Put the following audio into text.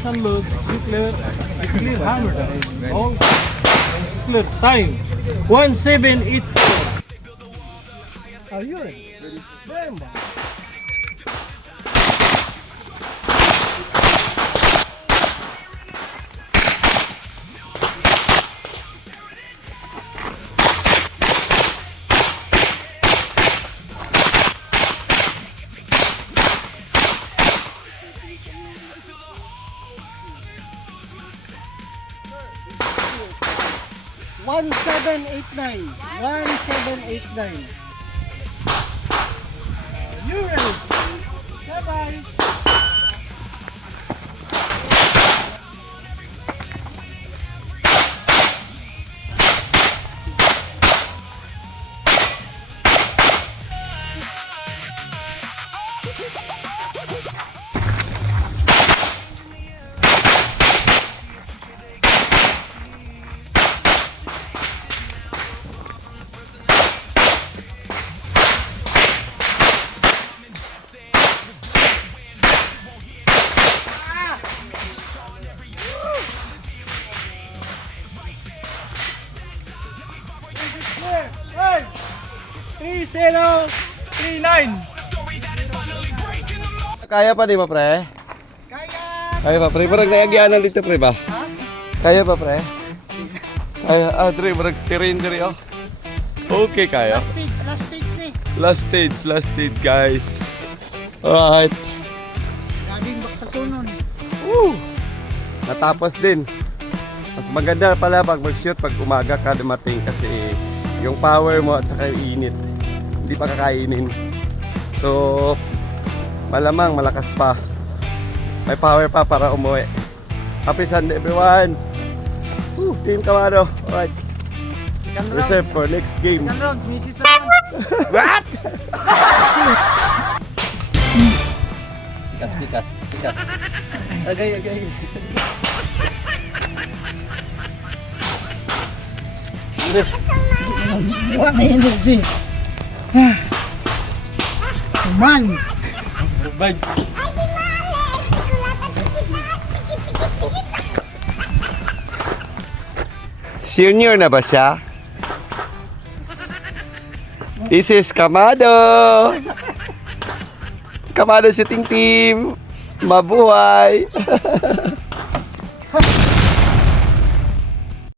Please unload. Clear. Clear hammer. Oh. It's clear. Time. 1784. Ayun. Bamba. One 1789. You ready? Bye-bye. Hey! 3039. Kaya pa di ba, pre? Kaya. Kaya pa, pre. Parang nayagyanan dito, pre ba? Kaya pa, pre? Kaya, Dre, parang tirin-diri, oh. Okay, kaya. Last stage ni. Last stage, guys. Alright. Laging bakasunon. Woo! Natapos din. Mas maganda pala pag mag-shoot pag umaga ka dumating kasi yung power mo at saka yung init hindi pa kakainin. So malamang malakas pa. May power pa para umuwi. Happy Sunday everyone. Woo, Team Kamado. Alright. Reserve for next game. Second round, misis na naman. What? Pikas. Agay. Wala na energy. Man. Senior na ba siya? This is Kamado. Kamado shooting team. Mabuhay.